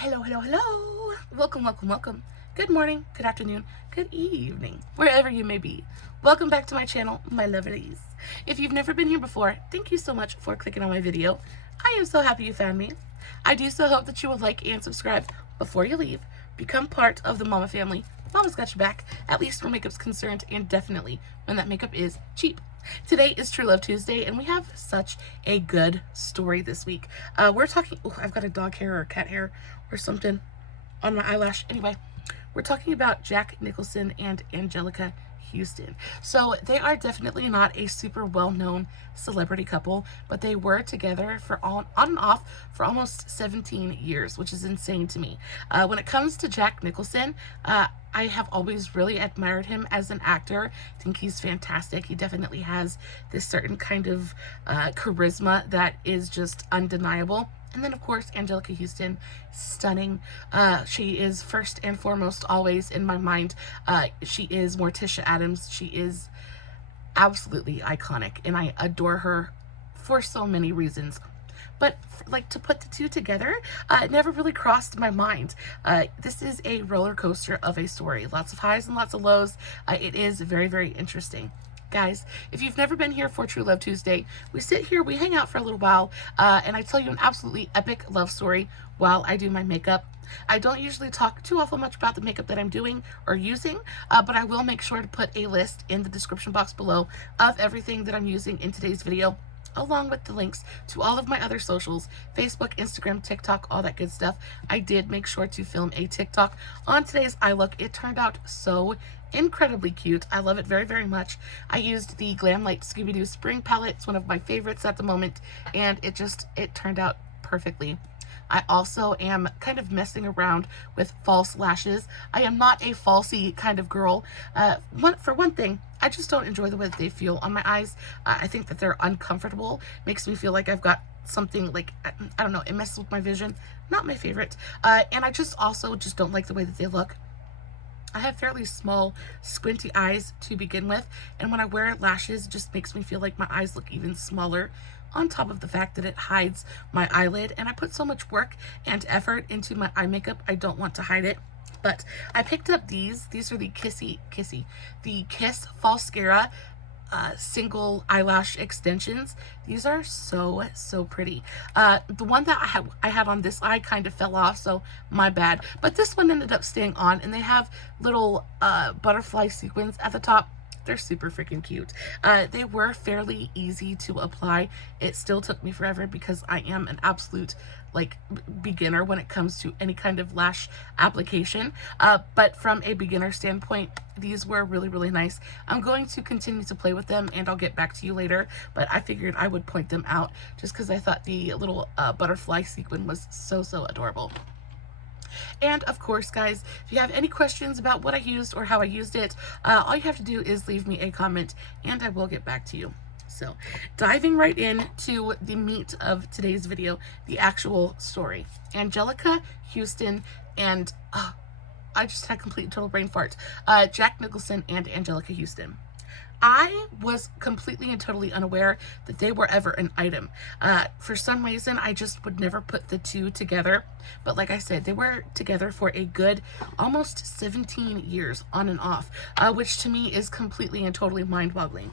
Hello, hello, hello. Welcome, welcome, welcome. Good morning, good afternoon, good evening, wherever you may be. Welcome back to my channel, my lovelies. If you've never been here before, thank you so much for clicking on my video. I am so happy you found me. I do so hope that you will like and subscribe before you leave. Become part of the Mama family. Mama's got your back, at least where makeup's concerned, and definitely when that makeup is cheap. Today is True Love Tuesday, and we have such a good story this week. We're talking, I've got a dog hair or a cat hair or something on my eyelash. Anyway, we're talking about Jack Nicholson and Anjelica Huston. So they are definitely not a super well-known celebrity couple, but they were together for on and off for almost 17 years, which is insane to me. When it comes to Jack Nicholson, I have always really admired him as an actor. I think he's fantastic. He definitely has this certain kind of charisma that is just undeniable. And then, of course, Anjelica Huston, stunning. She is first and foremost always in my mind. She is Morticia Addams. She is absolutely iconic, and I adore her for so many reasons. But like, to put the two together, it never really crossed my mind. This is a roller coaster of a story. Lots of highs and lots of lows. It is very, very interesting. Guys, if you've never been here for True Love Tuesday, we sit here, we hang out for a little while, and I tell you an absolutely epic love story while I do my makeup. I don't usually talk too awful much about the makeup that I'm doing or using, but I will make sure to put a list in the description box below of everything that I'm using in today's video, along with the links to all of my other socials, Facebook, Instagram, TikTok, all that good stuff. I did make sure to film a TikTok on today's eye look. It turned out so incredibly cute. I love it very, very much. I used the Glam Light Scooby-Doo Spring palette. It's one of my favorites at the moment, and it turned out perfectly. I also am kind of messing around with false lashes. I am not a falsy kind of girl. For one thing, I just don't enjoy the way that they feel on my eyes. I think that they're uncomfortable. Makes me feel like I've got something, like, I don't know, it messes with my vision. Not my favorite. And I just also don't like the way that they look. I have fairly small, squinty eyes to begin with, and when I wear lashes, it just makes me feel like my eyes look even smaller, on top of the fact that it hides my eyelid, and I put so much work and effort into my eye makeup, I don't want to hide it. But I picked up these. These are the the Kiss Falscara single eyelash extensions. These are so pretty. The one that I had on this eye kind of fell off, so my bad, but this one ended up staying on, and they have little butterfly sequins at the top. They're super freaking cute. They were fairly easy to apply. It still took me forever because I am an absolute beginner when it comes to any kind of lash application. But from a beginner standpoint, these were really, really nice. I'm going to continue to play with them, and I'll get back to you later, but I figured I would point them out just because I thought the little butterfly sequin was so adorable. And of course, guys, if you have any questions about what I used or how I used it, all you have to do is leave me a comment and I will get back to you. So, diving right into the meat of today's video, the actual story. Anjelica Huston and, I just had a complete total brain fart. Jack Nicholson and Anjelica Huston. I was completely and totally unaware that they were ever an item. For some reason, I just would never put the two together. But like I said, they were together for a good almost 17 years on and off, which to me is completely and totally mind-boggling.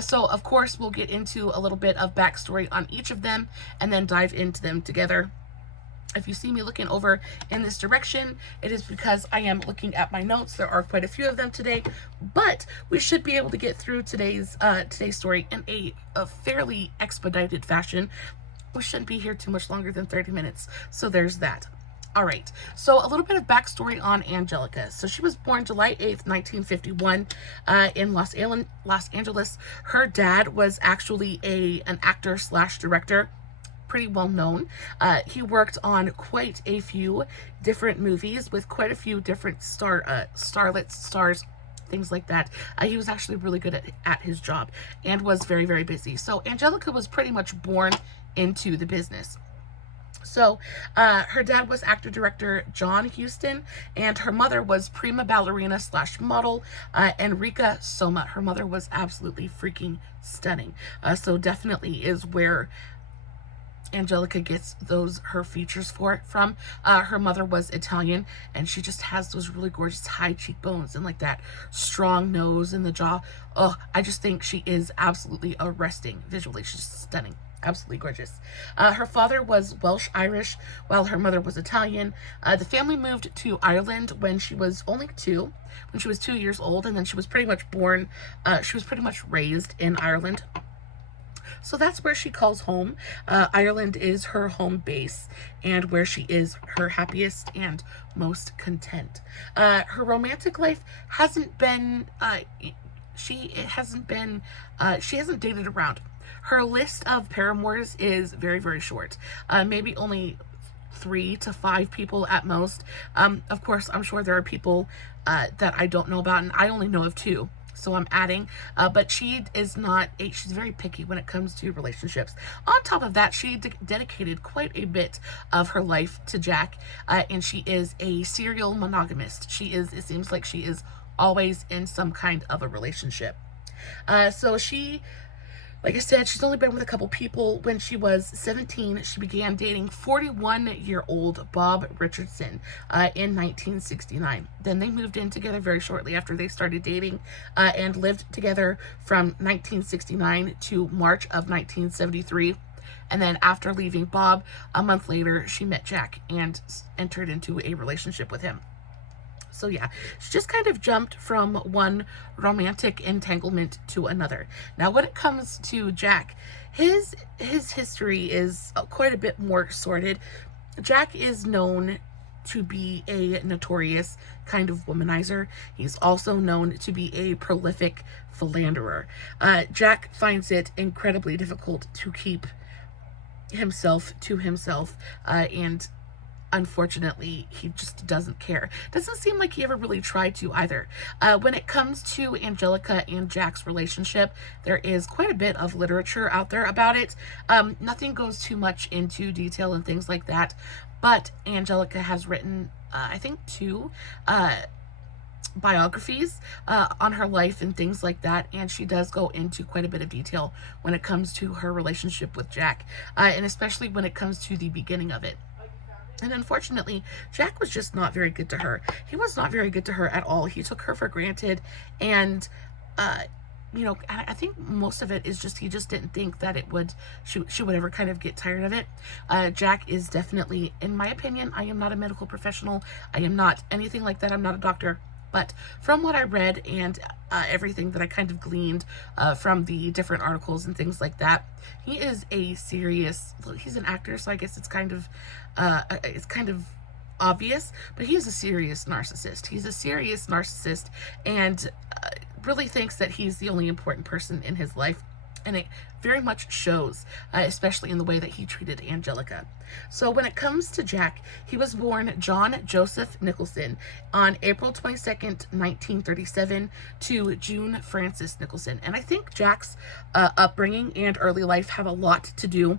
So, of course, we'll get into a little bit of backstory on each of them and then dive into them together. If you see me looking over in this direction, it is because I am looking at my notes. There are quite a few of them today, but we should be able to get through today's story in a fairly expedited fashion. We shouldn't be here too much longer than 30 minutes, so there's that. All right, so a little bit of backstory on Anjelica. So she was born July 8th, 1951 in Los Angeles. Her dad was actually an actor slash director, pretty well known. He worked on quite a few different movies with quite a few different starlets, stars, things like that. He was actually really good at his job and was very, very busy. So Anjelica was pretty much born into the business. So her dad was actor-director John Huston, and her mother was prima ballerina slash model Enrica Soma. Her mother was absolutely freaking stunning. So definitely is where Anjelica gets her features from. Her mother was Italian, and she just has those really gorgeous high cheekbones and like that strong nose and the jaw. Oh, I just think she is absolutely arresting visually. She's stunning. Absolutely gorgeous. Her father was Welsh Irish, while her mother was Italian. The family moved to Ireland when she was only 2, when she was 2 years old, and then she was pretty much raised in Ireland. So that's where she calls home. Ireland is her home base and where she is her happiest and most content. Her romantic life hasn't been, she hasn't dated around. Her list of paramours is very, very short. Maybe only 3 to 5 people at most. Of course, I'm sure there are people that I don't know about, and I only know of 2. So I'm adding, but she is she's very picky when it comes to relationships. On top of that, she dedicated quite a bit of her life to Jack, and she is a serial monogamist. It seems like she is always in some kind of a relationship. So she, like I said, she's only been with a couple people. When she was 17, she began dating 41-year-old Bob Richardson in 1969. Then they moved in together very shortly after they started dating and lived together from 1969 to March of 1973. And then after leaving Bob, a month later, she met Jack and entered into a relationship with him. So yeah, she just kind of jumped from one romantic entanglement to another. Now, when it comes to Jack, his history is quite a bit more sordid. Jack is known to be a notorious kind of womanizer. He's also known to be a prolific philanderer. Jack finds it incredibly difficult to keep himself to himself, and unfortunately, he just doesn't care. Doesn't seem like he ever really tried to either. When it comes to Anjelica and Jack's relationship, there is quite a bit of literature out there about it. Nothing goes too much into detail and things like that, but Anjelica has written, I think, 2 biographies on her life and things like that, and she does go into quite a bit of detail when it comes to her relationship with Jack, and especially when it comes to the beginning of it. And unfortunately, Jack was just not very good to her. He was not very good to her at all. He took her for granted, and I think most of it is just he just didn't think that she would ever kind of get tired of it. Jack is definitely, in my opinion, I am not a medical professional. I am not anything like that. I'm not a doctor. But from what I read and everything that I kind of gleaned from the different articles and things like that, he's an actor, so I guess it's kind of obvious, but he's a serious narcissist. He's a serious narcissist and really thinks that he's the only important person in his life. And it very much shows, especially in the way that he treated Anjelica. So when it comes to Jack, he was born John Joseph Nicholson on April 22nd, 1937 to June Frances Nicholson. And I think Jack's upbringing and early life have a lot to do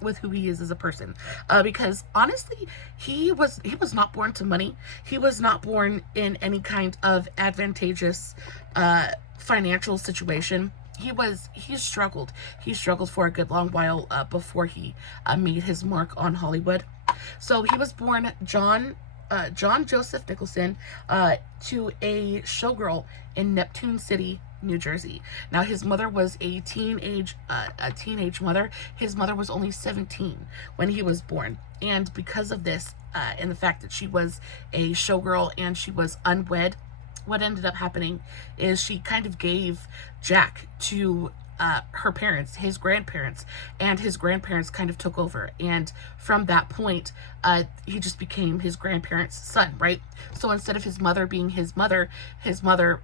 with who he is as a person, because honestly, he was not born to money. He was not born in any kind of advantageous financial situation. He struggled for a good long while before he made his mark on Hollywood. So he was born John Joseph Nicholson to a showgirl in Neptune City, New Jersey. Now, his mother was a teenage mother. His mother was only 17 when he was born, and because of this, and the fact that she was a showgirl and she was unwed, what ended up happening is she kind of gave Jack to her parents, his grandparents, and his grandparents kind of took over. And from that point, he just became his grandparents' son, right? So instead of his mother being his mother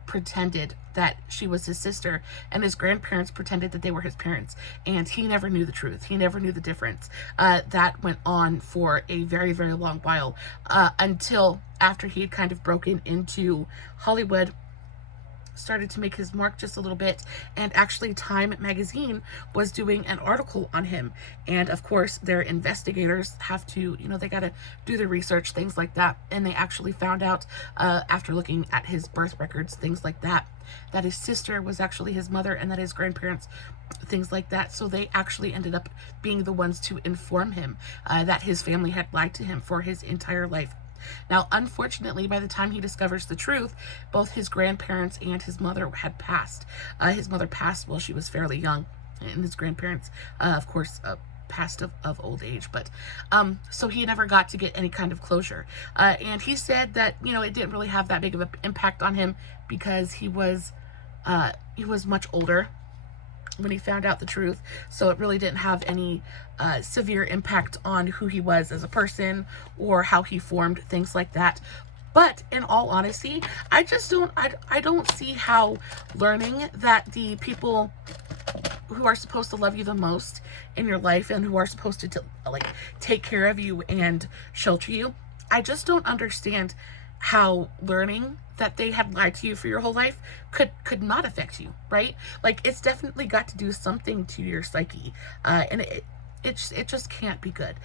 pretended that she was his sister, and his grandparents pretended that they were his parents. And he never knew the truth. He never knew the difference. That went on for a very, very long while, until after he had kind of broken into Hollywood. started to make his mark just a little bit, and actually Time magazine was doing an article on him. And of course their investigators have to, they got to do the research, things like that, and they actually found out after looking at his birth records, things like that, that his sister was actually his mother, and that his grandparents, things like that. So they actually ended up being the ones to inform him that his family had lied to him for his entire life. Now, unfortunately, by the time he discovers the truth, both his grandparents and his mother had passed. His mother passed while she was fairly young, and his grandparents, of course, passed of old age. But so he never got to get any kind of closure. And he said that, it didn't really have that big of an impact on him because he was much older when he found out the truth, so it really didn't have any severe impact on who he was as a person or how he formed, things like that. But in all honesty, I don't see how learning that the people who are supposed to love you the most in your life and who are supposed to like take care of you and shelter you, I just don't understand how learning that they had lied to you for your whole life could not affect you, right? Like, it's definitely got to do something to your psyche, and it just can't be good.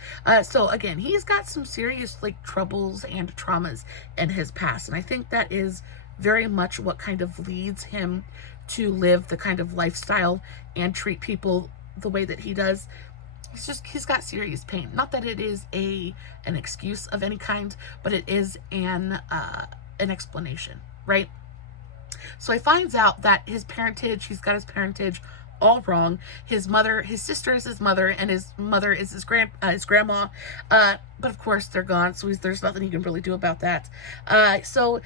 So again, he's got some serious like troubles and traumas in his past, and I think that is very much what kind of leads him to live the kind of lifestyle and treat people the way that he does. He's got serious pain. Not that it is an excuse of any kind, but it is an explanation, right? So he finds out that he's got his parentage all wrong. His sister is his mother, and his mother is his grandma. But of course they're gone, so there's nothing he can really do about that. So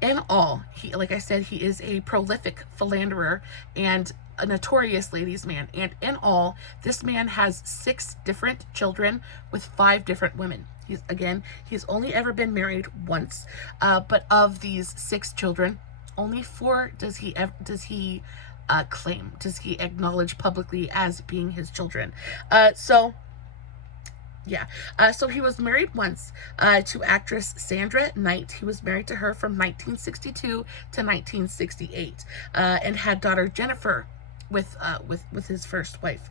in all, like I said, he is a prolific philanderer and a notorious ladies' man. And in all, this man has 6 different children with 5 different women. He's only ever been married once. But of these 6 children, only 4 does he acknowledge publicly as being his children. So he was married once to actress Sandra Knight. He was married to her from 1962 to 1968, and had daughter Jennifer with his first wife.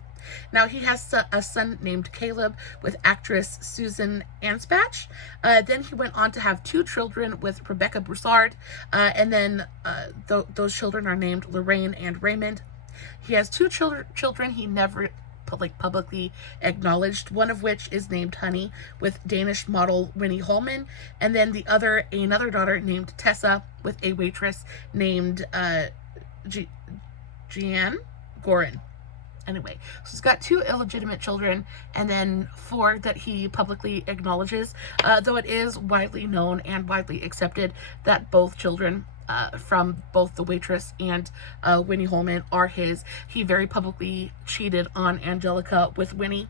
Now he has a son named Caleb with actress Susan Anspach. Then he went on to have 2 children with Rebecca Broussard, and then those children are named Lorraine and Raymond. He has 2 children he never publicly acknowledged, one of which is named Honey with Danish model Winnie Holman, and then another daughter named Tessa with a waitress named Jeanne Gorin. Anyway, so he's got 2 illegitimate children, and then 4 that he publicly acknowledges, though it is widely known and widely accepted that both children from both the waitress and Winnie Holman are his. He very publicly cheated on Anjelica with Winnie,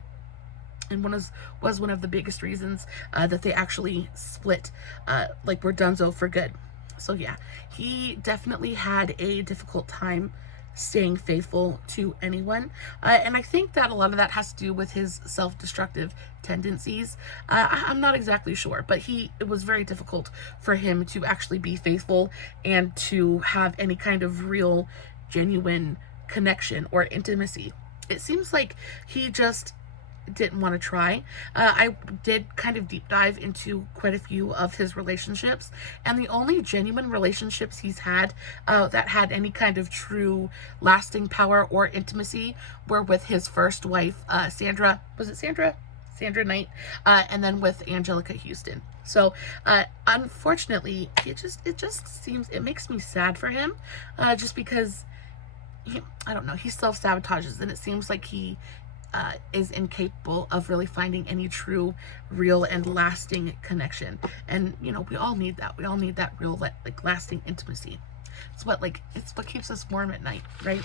and was one of the biggest reasons that they actually split, were donezo for good. So yeah, he definitely had a difficult time staying faithful to anyone, and I think that a lot of that has to do with his self-destructive tendencies. I'm not exactly sure, but it was very difficult for him to actually be faithful and to have any kind of real, genuine connection or intimacy. It seems like he just didn't want to try. I did kind of deep dive into quite a few of his relationships, and the only genuine relationships he's had that had any kind of true lasting power or intimacy were with his first wife, Sandra Knight, and then with Anjelica Huston. So unfortunately, it makes me sad for him, just because I don't know, he self-sabotages, and it seems like he is incapable of really finding any true, real, and lasting connection. And we all need that. We all need that real, lasting intimacy. It's what keeps us warm at night, right?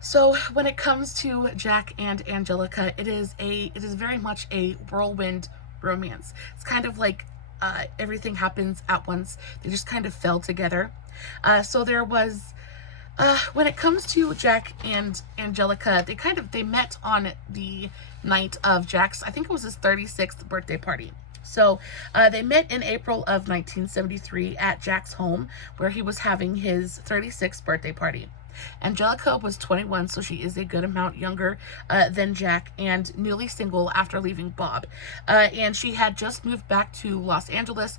So when it comes to Jack and Anjelica, it is very much a whirlwind romance. It's kind of like everything happens at once. They just kind of fell together. So there was. When it comes to Jack and Anjelica, they met on the night of Jack's, I think it was his 36th birthday party. So they met in April of 1973 at Jack's home, where he was having his 36th birthday party. Anjelica was 21, so she is a good amount younger than Jack, and newly single after leaving Bob. And she had just moved back to Los Angeles,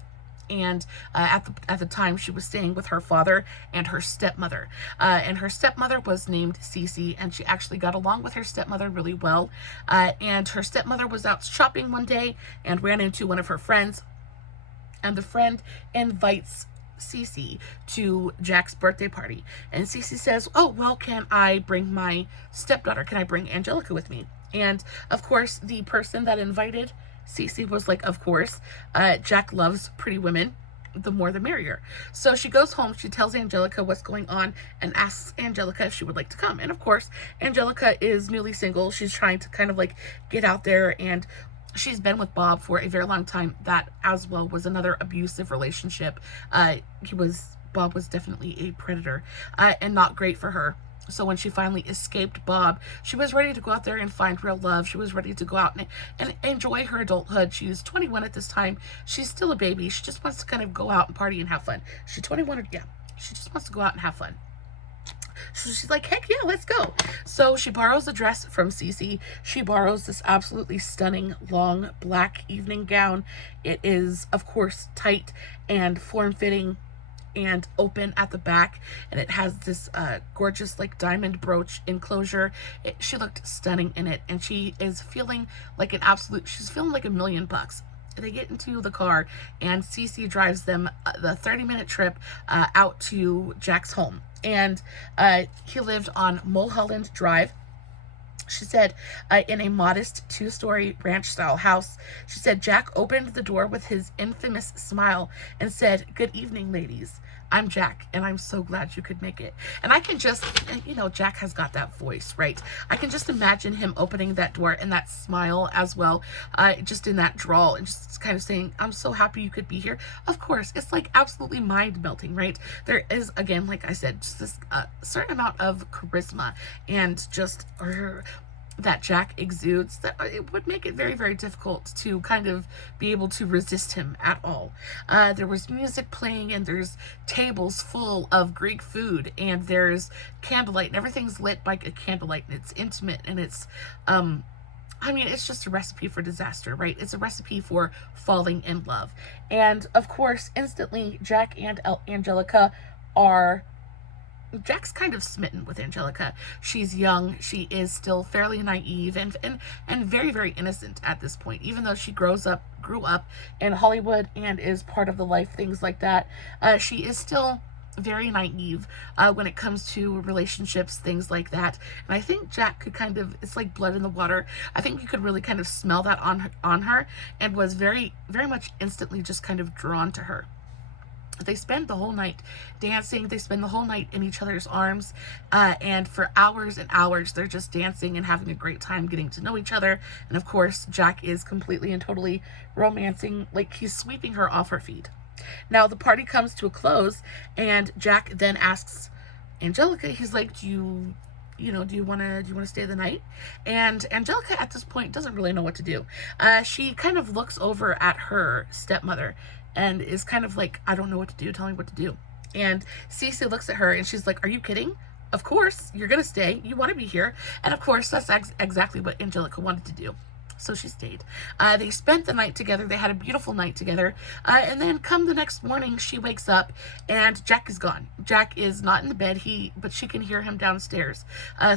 and at the time she was staying with her father and her stepmother, and her stepmother was named Cece, and she actually got along with her stepmother really well. And her stepmother was out shopping one day and ran into one of her friends, and the friend invites Cece to Jack's birthday party. And Cece says, oh, well, can I bring my stepdaughter? Can I bring Anjelica with me? And of course, the person that invited Cece was like, of course, Jack loves pretty women. The more the merrier. So she goes home, she tells Anjelica what's going on, and asks Anjelica if she would like to come. And of course, Anjelica is newly single. She's trying to kind of like get out there, and she's been with Bob for a very long time. That as well was another abusive relationship. Bob was definitely a predator, and not great for her. So when she finally escaped Bob, she was ready to go out there and find real love. She was ready to go out and enjoy her adulthood. She's 21 at this time. She's still a baby. She just wants to kind of go out and party and have fun. She's 21, yeah. She just wants to go out and have fun. So she's like, heck yeah, let's go. So she borrows a dress from Cece. She borrows this absolutely stunning long black evening gown. It is, of course, tight and form-fitting and open at the back, and it has this gorgeous like diamond brooch enclosure. She looked stunning in it, and she is feeling like she's feeling like $1,000,000. They get into the car, and Cece drives them the 30-minute trip out to Jack's home. And he lived on Mulholland Drive. She said, in a modest 2-story ranch-style house. She said, Jack opened the door with his infamous smile and said, good evening, ladies. I'm Jack, and I'm so glad you could make it. And I can just, Jack has got that voice, right? I can just imagine him opening that door and that smile as well, just in that drawl, and just kind of saying, I'm so happy you could be here. Of course, it's like absolutely mind-melting, right? There is, again, like I said, just this certain amount of charisma and just that Jack exudes, that it would make it very, very difficult to kind of be able to resist him at all. There was music playing, and there's tables full of Greek food, and there's candlelight, and everything's lit by a candlelight, and it's intimate, and it's, it's just a recipe for disaster, right? It's a recipe for falling in love. And of course, instantly, Jack and Anjelica Jack's kind of smitten with Anjelica. She's young. She is still fairly naive and very, very innocent at this point. Even though she grew up in Hollywood and is part of the life, things like that, she is still very naive when it comes to relationships, things like that. And I think Jack could kind of, it's like blood in the water. I think you could really kind of smell that on her, and was very, very much instantly just kind of drawn to her. They spend the whole night dancing. They spend the whole night in each other's arms, and for hours and hours they're just dancing and having a great time getting to know each other. And of course, Jack is completely and totally romancing, like he's sweeping her off her feet. Now the party comes to a close, and Jack then asks Anjelica, he's like, do you want to stay the night? And Anjelica at this point doesn't really know what to do. She kind of looks over at her stepmother and is kind of like, I don't know what to do. Tell me what to do. And Cece looks at her, and she's like, are you kidding? Of course, you're going to stay. You want to be here. And of course, that's exactly what Anjelica wanted to do. So she stayed. They spent the night together. They had a beautiful night together. And then come the next morning, she wakes up, and Jack is gone. Jack is not in the bed, but she can hear him downstairs.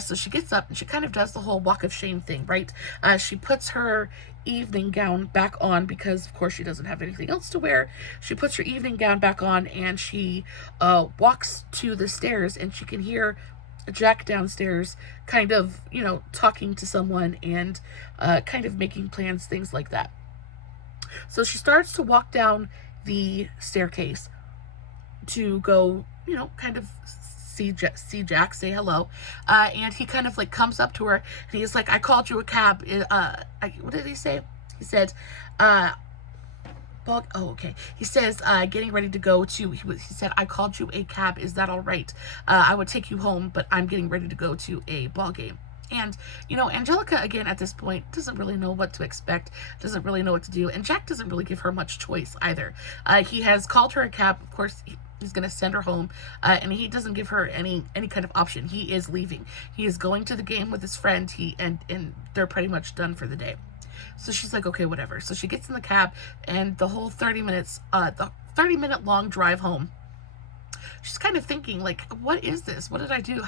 So she gets up, and she kind of does the whole walk of shame thing, right? She puts her evening gown back on, because of course she doesn't have anything else to wear. She puts her evening gown back on, and she walks to the stairs, and she can hear Jack downstairs kind of, talking to someone and kind of making plans, things like that. So she starts to walk down the staircase to go, kind of see Jack, say hello. And he kind of like comes up to her, and he's like, I called you a cab. What did he say? He said, he says, getting ready to go to, he said, I called you a cab. Is that all right? I would take you home, but I'm getting ready to go to a ball game. And, you know, Anjelica, again, at this point, doesn't really know what to expect, doesn't really know what to do, and Jack doesn't really give her much choice either. He has called her a cab. Of course, he's going to send her home, and he doesn't give her any kind of option. He is leaving. He is going to the game with his friend, and they're pretty much done for the day. So she's like, okay, whatever. So she gets in the cab, and the whole 30 minutes, the 30-minute long drive home, she's kind of thinking, like, what is this? What did I do?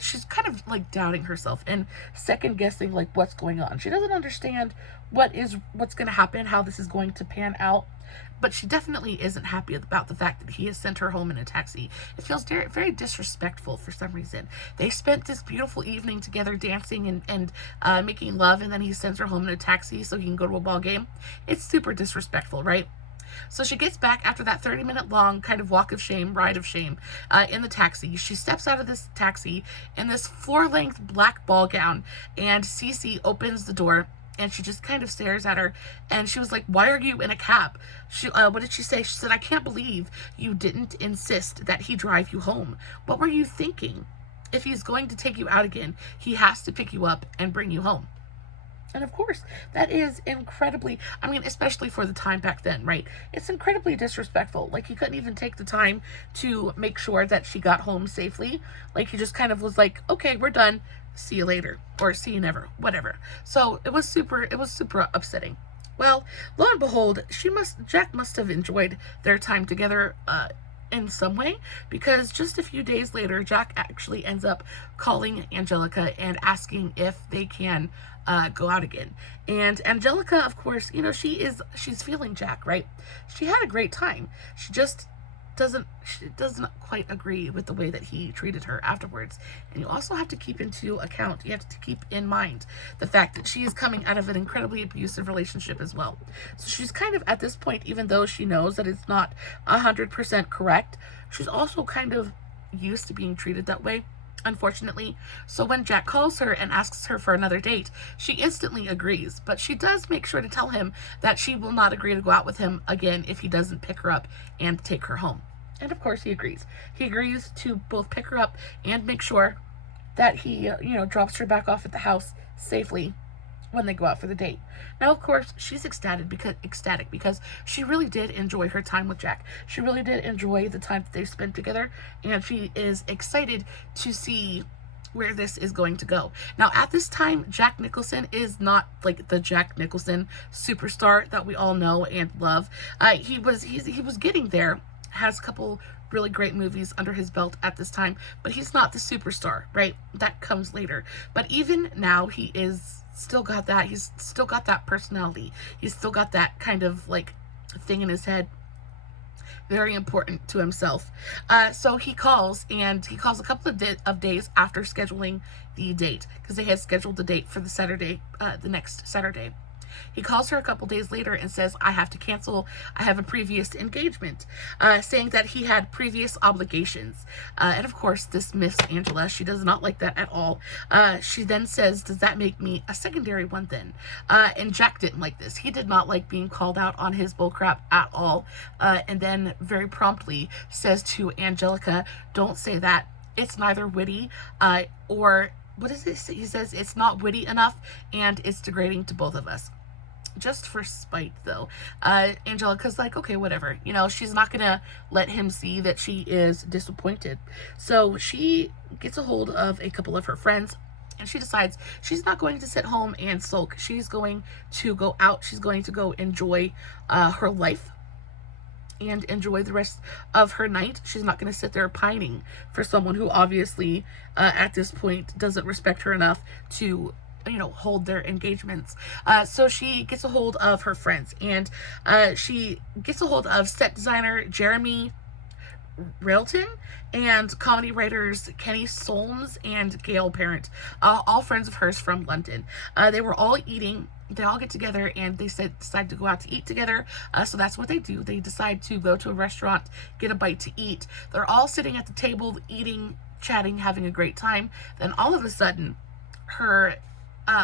She's kind of like doubting herself and second guessing, like, what's going on. She doesn't understand what's going to happen, how this is going to pan out. But she definitely isn't happy about the fact that he has sent her home in a taxi. It feels very, very disrespectful for some reason. They spent this beautiful evening together dancing and making love, and then he sends her home in a taxi so he can go to a ball game. It's super disrespectful, right? So she gets back after that 30-minute long kind of walk of shame, ride of shame, in the taxi. She steps out of this taxi in this floor-length black ball gown, and Cece opens the door, and she just kind of stares at her, and she was like, why are you in a cab? What did she say? She said, I can't believe you didn't insist that he drive you home. What were you thinking? If he's going to take you out again, he has to pick you up and bring you home. And of course, that is incredibly, I mean, especially for the time back then, right? It's incredibly disrespectful. Like, he couldn't even take the time to make sure that she got home safely. Like, he just kind of was like, okay, we're done. See you later. Or see you never. Whatever. So it was super upsetting. Well, lo and behold, Jack must have enjoyed their time together, in some way, because just a few days later, Jack actually ends up calling Anjelica and asking if they can go out again. And Anjelica, of course, you know, she's feeling Jack, right? She had a great time. She doesn't quite agree with the way that he treated her afterwards. And you also have to keep into account, you have to keep in mind the fact that she is coming out of an incredibly abusive relationship as well. So she's kind of at this point, even though she knows that it's not 100% correct, she's also kind of used to being treated that way, unfortunately. So when Jack calls her and asks her for another date, she instantly agrees, but she does make sure to tell him that she will not agree to go out with him again if he doesn't pick her up and take her home. And of course he agrees. He agrees to both pick her up and make sure that he, drops her back off at the house safely when they go out for the date. Now, of course, she's ecstatic because she really did enjoy her time with Jack. She really did enjoy the time that they spent together, and she is excited to see where this is going to go. Now, at this time, Jack Nicholson is not like the Jack Nicholson superstar that we all know and love. He was getting there, has a couple really great movies under his belt at this time, but he's not the superstar, right? That comes later. But even now, he's still got that personality. He's still got that kind of like thing in his head, very important to himself. So he calls a couple of days after scheduling the date, because they had scheduled the date for the next Saturday. He calls her a couple days later and says, I have to cancel. I have a previous engagement, saying that he had previous obligations. And of course, this Miss Angela, she does not like that at all. She then says, does that make me a secondary one then? And Jack didn't like this. He did not like being called out on his bullcrap at all. And then very promptly says to Anjelica, don't say that. It's neither witty or what is it? He says it's not witty enough and it's degrading to both of us. Just for spite, though. Anjelica's like, okay, whatever. She's not gonna let him see that she is disappointed. So she gets a hold of a couple of her friends, and she decides she's not going to sit home and sulk. She's going to go out. She's going to go enjoy her life and enjoy the rest of her night. She's not going to sit there pining for someone who obviously, at this point, doesn't respect her enough to hold their engagements. So she gets a hold of her friends, and she gets a hold of set designer Jeremy Railton and comedy writers Kenny Solms and Gail Parent, all friends of hers from London. They were all eating. They all get together and they decide to go out to eat together. So that's what they do. They decide to go to a restaurant, get a bite to eat. They're all sitting at the table, eating, chatting, having a great time. Then all of a sudden, her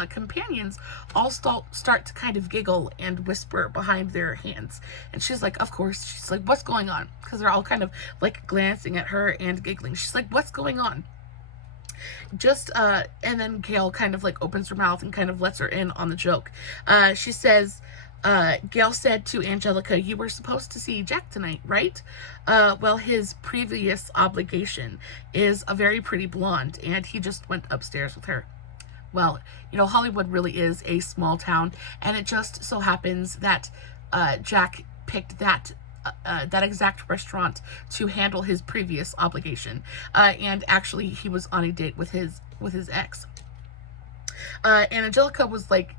companions all start to kind of giggle and whisper behind their hands. And she's like, of course, she's like, what's going on? Because they're all kind of like glancing at her and giggling. She's like, what's going on? And then Gail kind of like opens her mouth and kind of lets her in on the joke. She says, Gail said to Angelica, "You were supposed to see Jack tonight, right? Well, his previous obligation is a very pretty blonde, and he just went upstairs with her." Well, Hollywood really is a small town, and it just so happens that Jack picked that exact restaurant to handle his previous obligation, and actually he was on a date with his ex. And Angelica was like,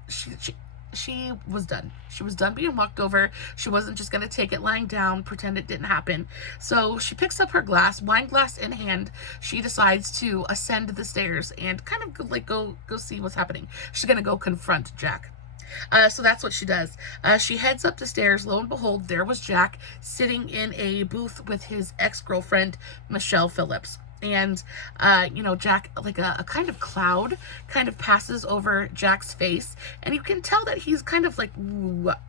she was done. She was done being walked over. She wasn't just going to take it lying down, pretend it didn't happen. So she picks up her wine glass in hand. She decides to ascend the stairs and kind of like go see what's happening. She's going to go confront Jack. So that's what she does. She heads up the stairs. Lo and behold, there was Jack sitting in a booth with his ex-girlfriend, Michelle Phillips. And, Jack, like a kind of cloud kind of passes over Jack's face. And you can tell that he's kind of like,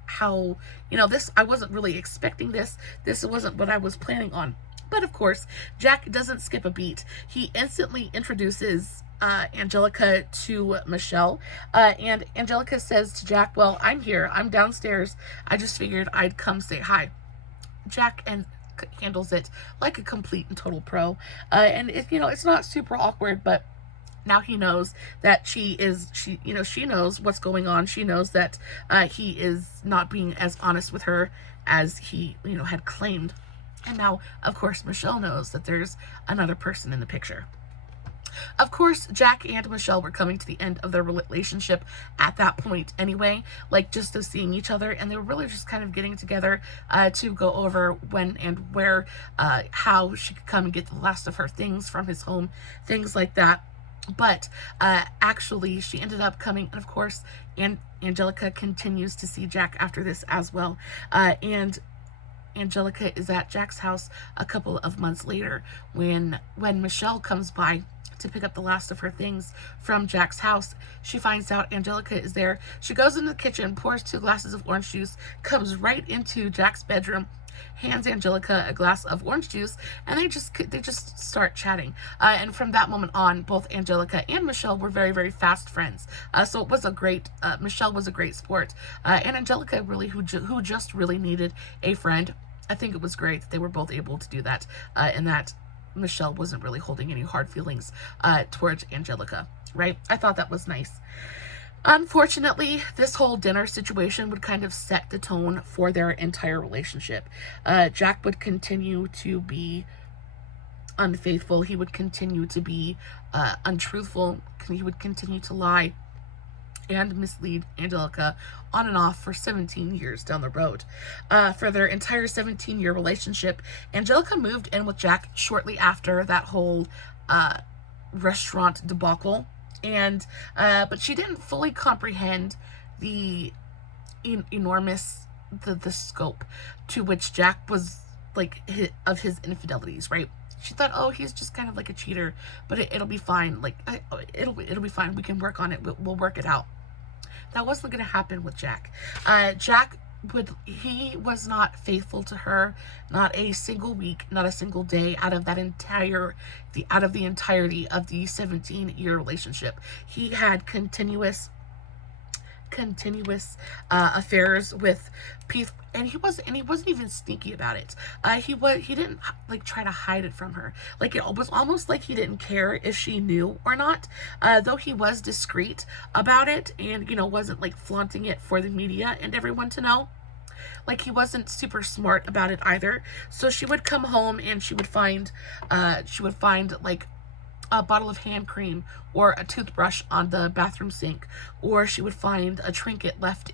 how, I wasn't really expecting this. This wasn't what I was planning on. But of course, Jack doesn't skip a beat. He instantly introduces Anjelica to Michelle. And Anjelica says to Jack, "Well, I'm here. I'm downstairs. I just figured I'd come say hi." Jack handles it like a complete and total pro. And it's not super awkward, but now he knows that she knows what's going on. She knows that he is not being as honest with her as he, had claimed. And now, of course, Michelle knows that there's another person in the picture. Of course, Jack and Michelle were coming to the end of their relationship at that point anyway, like just of seeing each other, and they were really just kind of getting together to go over when and where, how she could come and get the last of her things from his home, things like that. But actually, she ended up coming, and of course, Angelica continues to see Jack after this as well. And Angelica is at Jack's house a couple of months later when Michelle comes by to pick up the last of her things from Jack's house. She finds out Angelica is there. She goes into the kitchen, pours 2 glasses of orange juice, comes right into Jack's bedroom, hands Angelica a glass of orange juice, and they just start chatting. And from that moment on, both Angelica and Michelle were very, very fast friends. So it was a great, Michelle was a great sport. And Angelica really, who just really needed a friend. I think it was great that they were both able to do that, and that Michelle wasn't really holding any hard feelings towards Angelica, right? I thought that was nice. Unfortunately, this whole dinner situation would kind of set the tone for their entire relationship. Jack would continue to be unfaithful. He would continue to be untruthful. He would continue to lie and mislead Angelica on and off for 17 years down the road. For their entire 17-year relationship, Angelica moved in with Jack shortly after that whole restaurant debacle, and but she didn't fully comprehend the enormous the scope to which Jack was like of his infidelities, right? She thought, oh, he's just kind of like a cheater, but it'll be fine. Like, it'll be fine. We can work on it. We'll work it out. That wasn't going to happen with Jack. He was not faithful to her, not a single week, not a single day out of the entirety of the 17-year relationship. He had continuous affairs with people, and he wasn't even sneaky about it. He didn't like try to hide it from her. Like, it was almost like he didn't care if she knew or not. Though he was discreet about it, and wasn't like flaunting it for the media and everyone to know. Like, he wasn't super smart about it either. So she would come home and she would find like a bottle of hand cream or a toothbrush on the bathroom sink, or she would find a trinket left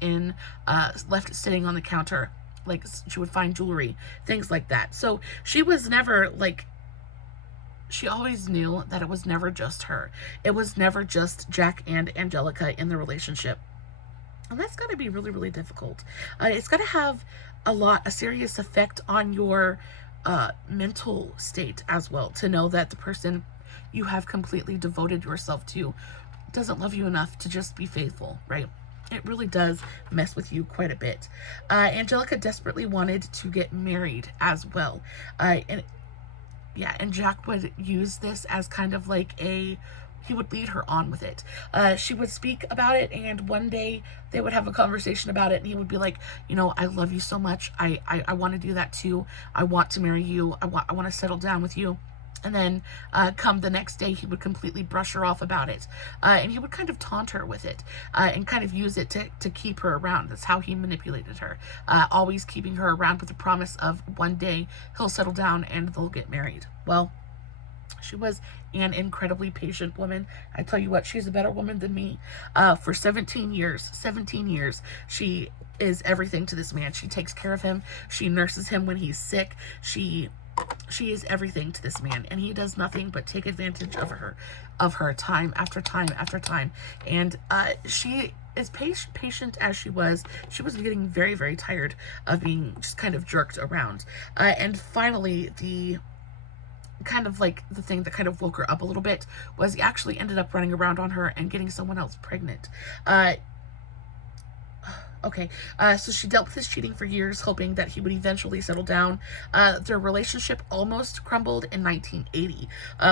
sitting on the counter. Like, she would find jewelry, things like that. So she was never like, she always knew that it was never just her. It was never just Jack and Angelica in the relationship. And that's got to be really, really difficult. It's got to have a serious effect on your mental state as well, to know that the person you have completely devoted yourself to doesn't love you enough to just be faithful, right? It really does mess with you quite a bit. Angelica desperately wanted to get married as well. And Jack would use this as kind of like a he would lead her on with it. She would speak about it, and one day they would have a conversation about it, and he would be like, you know, I love you so much. I want to do that too. I want to marry you. I want to settle down with you. And then come the next day, he would completely brush her off about it. And he would kind of taunt her with it and kind of use it to keep her around. That's how he manipulated her, always keeping her around with the promise of one day he'll settle down and they'll get married. Well, she was an incredibly patient woman. I tell you what, she's a better woman than me. For 17 years, she is everything to this man. She takes care of him. She nurses him when he's sick. She is everything to this man, and he does nothing but take advantage of her time after time after time. And she as patient as she was getting very, very tired of being just kind of jerked around. And finally, the kind of like the thing that kind of woke her up a little bit was he actually ended up running around on her and getting someone else pregnant. So she dealt with his cheating for years, hoping that he would eventually settle down. Their relationship almost crumbled in 1980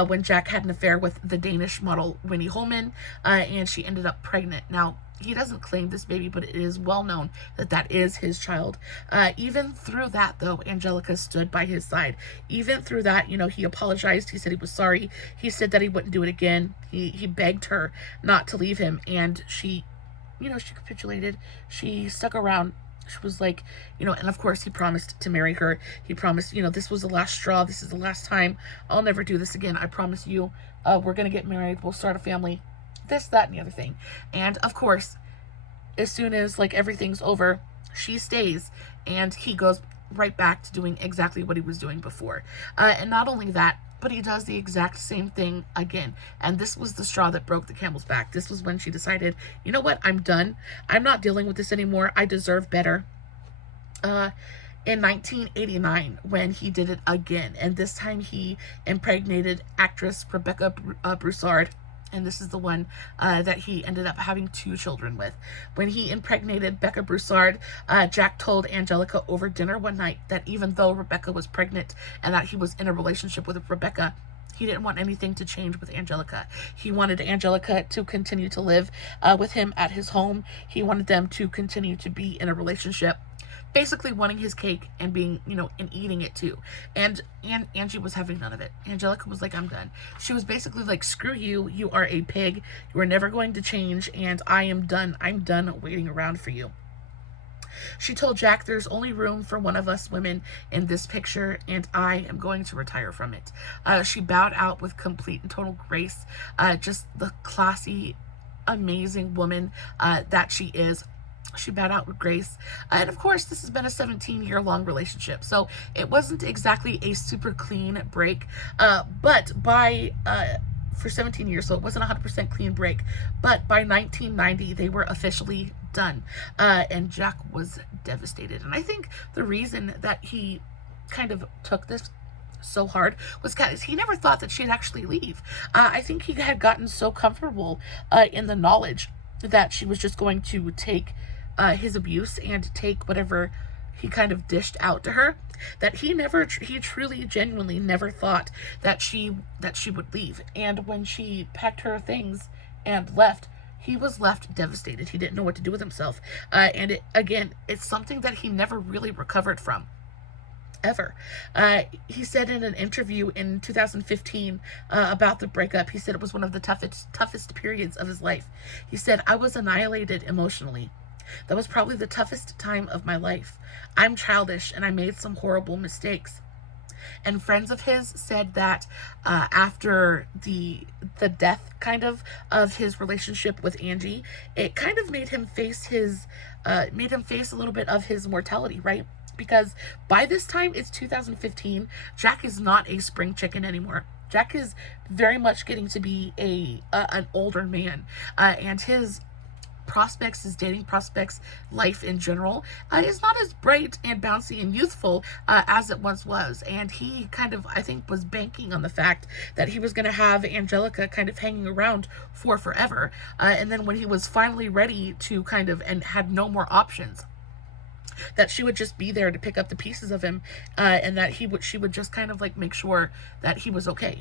when Jack had an affair with the Danish model Winnie Holman, and she ended up pregnant. Now, he doesn't claim this baby, but it is well known that that is his child. Even through that, though, Anjelica stood by his side. Even through that, you know, he apologized. He said he was sorry. He said that he wouldn't do it again. He begged her not to leave him, and she capitulated. She stuck around. She was like, and of course he promised to marry her. He promised, this was the last straw. This is the last time. I'll never do this again. I promise you. We're going to get married. We'll start a family. This, that, and the other thing. And of course, as soon as everything's over, she stays and he goes right back to doing exactly what he was doing before. And not only that, but he does the exact same thing again. And this was the straw that broke the camel's back. This was when she decided, you know what, I'm done. I'm not dealing with this anymore. I deserve better. In 1989, when he did it again, and this time he impregnated actress Rebecca Broussard. And this is the one that he ended up having 2 children with. When he impregnated Becca Broussard, Jack told Anjelica over dinner one night that even though Rebecca was pregnant and that he was in a relationship with Rebecca, he didn't want anything to change with Anjelica. He wanted Anjelica to continue to live with him at his home. He wanted them to continue to be in a relationship, basically wanting his cake and being, and eating it too. And Angie was having none of it. Anjelica was like, I'm done. She was basically like, screw you. You are a pig. You are never going to change. And I am done. I'm done waiting around for you. She told Jack, there's only room for one of us women in this picture, and I am going to retire from it. She bowed out with complete and total grace. Just the classy, amazing woman that she is. She bowed out with grace. And of course, this has been a 17-year-long relationship, so it wasn't exactly a super clean break. But for 17 years, so it wasn't a 100% clean break. But by 1990, they were officially done. And Jack was devastated. And I think the reason that he kind of took this so hard was because he never thought that she'd actually leave. I think he had gotten so comfortable in the knowledge that she was just going to take his abuse and take whatever he kind of dished out to her, that he truly, genuinely never thought that she would leave. And when she packed her things and left, he was left devastated. He didn't know what to do with himself. And it's something that he never really recovered from, ever. He said in an interview in 2015 about the breakup, he said it was one of the toughest periods of his life. He said, I was annihilated emotionally. That was probably the toughest time of my life. I'm childish and I made some horrible mistakes. And friends of his said that after the death kind of his relationship with Angie, it kind of made him face a little bit of his mortality, right? Because by this time, it's 2015, Jack is not a spring chicken anymore. Jack is very much getting to be an older man, and his prospects, his dating prospects, life in general, is not as bright and bouncy and youthful as it once was. And he kind of, I think, was banking on the fact that he was going to have Anjelica kind of hanging around for forever. And then when he was finally ready to and had no more options, that she would just be there to pick up the pieces of him, and that she would just kind of like make sure that he was okay.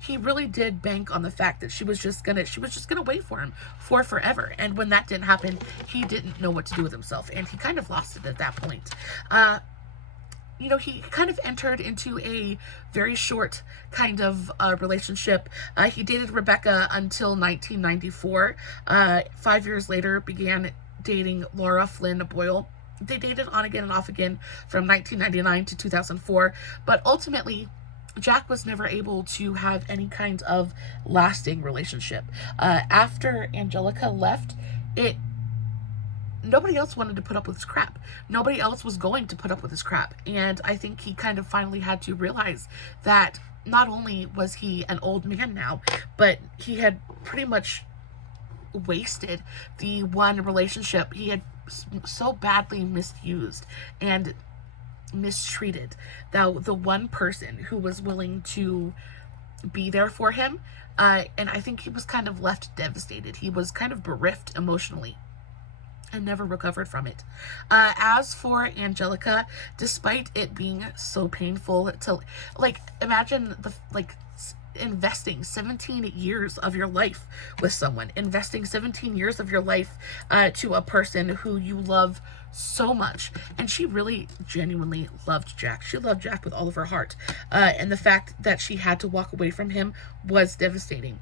He really did bank on the fact that she was just gonna wait for him for forever. And when that didn't happen, he didn't know what to do with himself, and he kind of lost it at that point. He kind of entered into a very short kind of relationship. He dated Rebecca until 1994. 5 years later, began dating Laura Flynn Boyle. They dated on again and off again from 1999 to 2004, but ultimately, Jack was never able to have any kind of lasting relationship. After Anjelica left, nobody else wanted to put up with his crap. Nobody else was going to put up with his crap. And I think he kind of finally had to realize that not only was he an old man now, but he had pretty much wasted the one relationship he had so badly misused and mistreated. The one person who was willing to be there for him. And I think he was kind of left devastated. He was kind of bereft emotionally and never recovered from it. As for Anjelica, despite it being so painful to, like, imagine investing 17 years of your life with someone, investing 17 years of your life to a person who you love so much. And she really genuinely loved Jack. She loved Jack with all of her heart. And the fact that she had to walk away from him was devastating.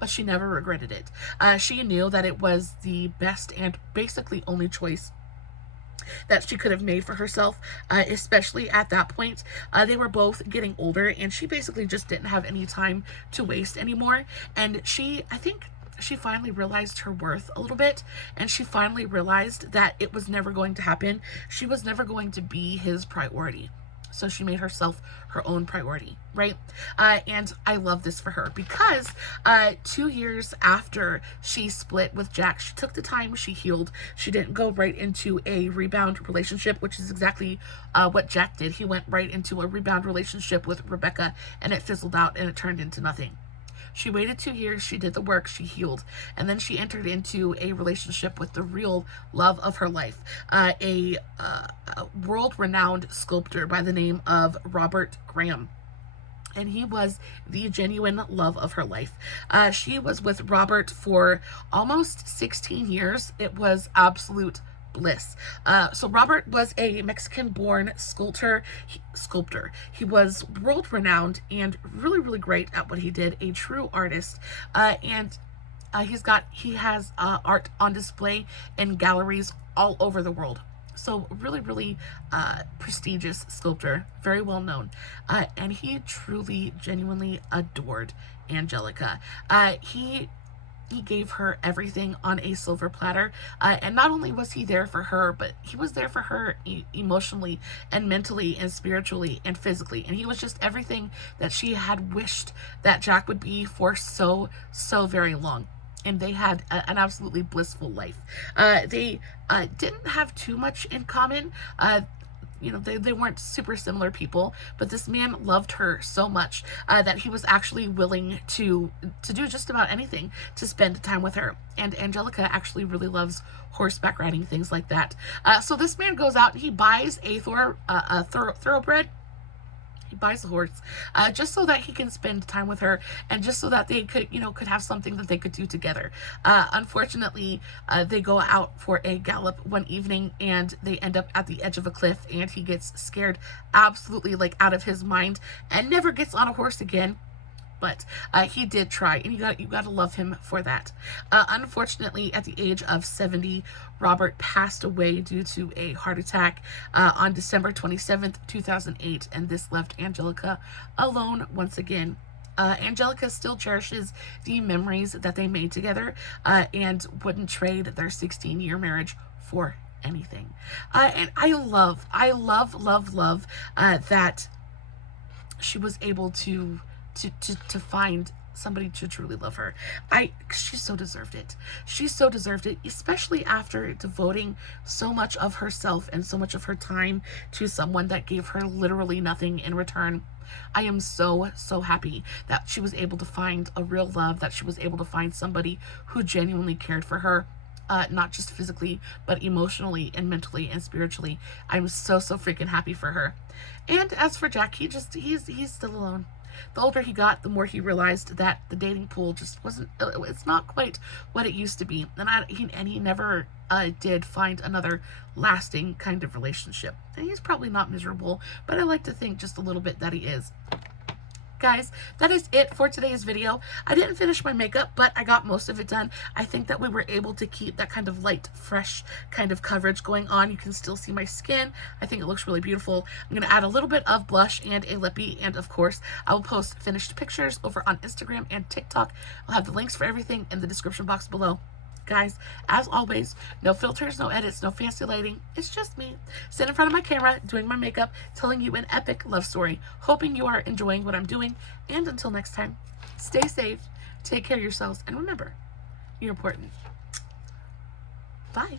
But she never regretted it. She knew that it was the best and basically only choice that she could have made for herself, especially at that point. They were both getting older, and she basically just didn't have any time to waste anymore. And I think she finally realized her worth a little bit, and she finally realized that it was never going to happen. She was never going to be his priority. So she made herself her own priority, right? And I love this for her because 2 years after she split with Jack, she took the time, she healed. She didn't go right into a rebound relationship, which is exactly what Jack did. He went right into a rebound relationship with Rebecca, and it fizzled out and it turned into nothing. She waited 2 years, she did the work, she healed, and then she entered into a relationship with the real love of her life, a world-renowned sculptor by the name of Robert Graham. And he was the genuine love of her life. She was with Robert for almost 16 years. It was absolute bliss. So Robert was a Mexican-born sculptor. He was world-renowned and really, really great at what he did. A true artist, and he has art on display in galleries all over the world. So really, really prestigious sculptor, very well known, and he truly, genuinely adored Anjelica. He gave her everything on a silver platter, and not only was he there for her, but he was there for her emotionally and mentally and spiritually and physically, and he was just everything that she had wished that Jack would be for so very long. And they had an absolutely blissful life. They didn't have too much in common. They weren't super similar people, but this man loved her so much that he was actually willing to do just about anything to spend time with her. And Anjelica actually really loves horseback riding, things like that. So this man goes out and he buys a thoroughbred. He buys a horse just so that he can spend time with her, and just so that they could have something that they could do together. Unfortunately, they go out for a gallop one evening and they end up at the edge of a cliff, and he gets scared absolutely out of his mind and never gets on a horse again. But he did try, and you got to love him for that. Unfortunately, at the age of 70, Robert passed away due to a heart attack on December 27th, 2008, and this left Anjelica alone once again. Anjelica still cherishes the memories that they made together and wouldn't trade their 16-year marriage for anything. And I love that she was able to find somebody to truly love her. She so deserved it. She so deserved it, especially after devoting so much of herself and so much of her time to someone that gave her literally nothing in return. I am so happy that she was able to find a real love, that she was able to find somebody who genuinely cared for her. not just physically, but emotionally and mentally and spiritually. I'm so freaking happy for her. And as for Jack, he's still alone. The older he got, the more he realized that the dating pool just wasn't, it's not quite what it used to be. And he never did find another lasting kind of relationship. And he's probably not miserable, but I like to think just a little bit that he is. Guys, that is it for today's video. I didn't finish my makeup, but I got most of it done. I think that we were able to keep that kind of light, fresh kind of coverage going on. You can still see my skin. I think it looks really beautiful. I'm going to add a little bit of blush and a lippy, and of course, I will post finished pictures over on Instagram and TikTok. I'll have the links for everything in the description box below. Guys, as always, no filters, no edits, no fancy lighting. It's just me sitting in front of my camera, doing my makeup, telling you an epic love story. Hoping you are enjoying what I'm doing. And until next time, stay safe, take care of yourselves, and remember, you're important. Bye.